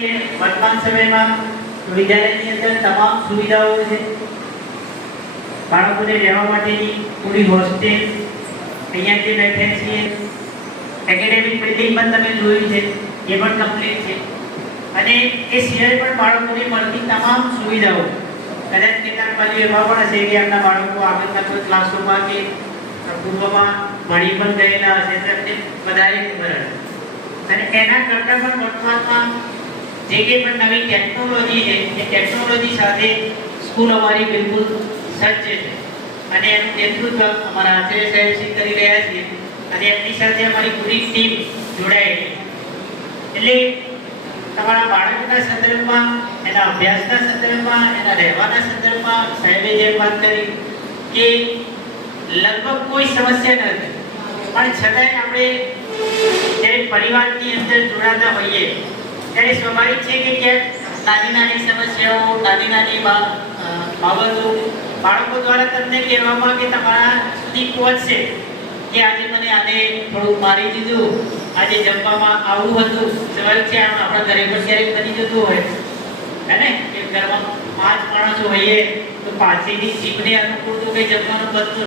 वर्तमान समय में विद्यालय की अंदर तमाम सुविधाओं है। बाळकोने રહેવા માટેની પૂરી હોસ્ટેલ અહીંયા જે બેઠે છીએ, એકેડેમિક બિલ્ડિંગ પણ તમે જોઈ છે, એ પણ કમ્પ્લીટ છે અને એ સિવાય પણ બાળકોને મળતી તમામ સુવિધાઓ કદાચ કેટલાક બાજુ એવા પણ હશે કે આપણા બાળકો આગળના કોઈ ક્લાસરૂમમાં કે પૂર્વમાં ભણી પણ ગયેલા હશે તો એમને વધારે ખબર હશે અને એના કરતાં પણ વર્તમાનમાં જે કે પણ નવી ટેકનોલોજી છે એ ટેકનોલોજી સાથે સ્કૂલ અમારી બિલકુલ સજ્જ છે અને એનું નેતૃત્વ અમારા આચાર્ય સાહેબ શ્રી કરી રહ્યા છે અને એમની સાથે અમારી પૂરી ટીમ જોડાયેલી એટલે તમારા બાળકના સંદર્ભમાં, એના અભ્યાસના સંદર્ભમાં, એના રહેવાના સંદર્ભમાં સાહેબે જે વાત કરી કે લગભગ કોઈ સમસ્યા નથી, પણ છતાંય આપણે જ્યારે પરિવારની અંદર જોડાતા હોઈએ ત્યારે સ્વાભાવિક છે કે ક્યાંક નાની નાની સમસ્યાઓ, નાની નાની બાબતો બાળકો દ્વારા તમને કહેવામાં કે તમારા સુધી પહોંચશે કે આજે મને આને થોડુંક મારી દીધું, આજે જમવામાં આવું હતું. સ્વાભાવિક છે આપણા ઘરે પણ ક્યારેક બની જતું હોય હે ને કે ઘરમાં 5 માણસો હોઈએ તો પાછળની જીભને અનુકૂળ તો કંઈ જમવાનું બનતું